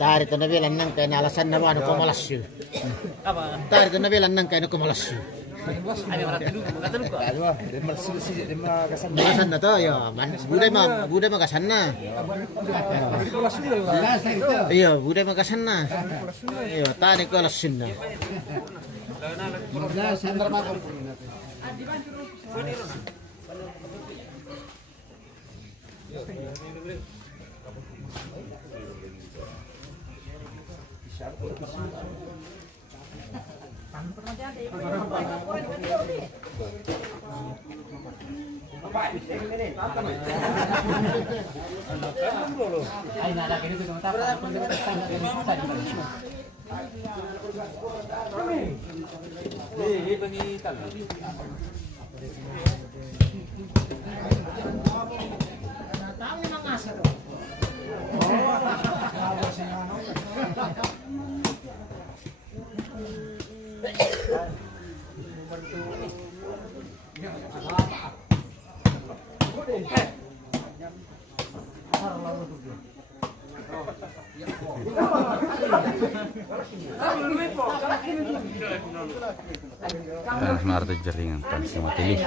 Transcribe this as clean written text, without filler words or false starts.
Tari to nabi lanang kay nalasan na ano ko malasyo. Tari to nabi lanang kay no ko malasyo. Magasan na to, yo. Buday magasan na. Iyo, buday magasan na. Iyo, tani ko lasin na. Dan semar jaringan pan sama tili.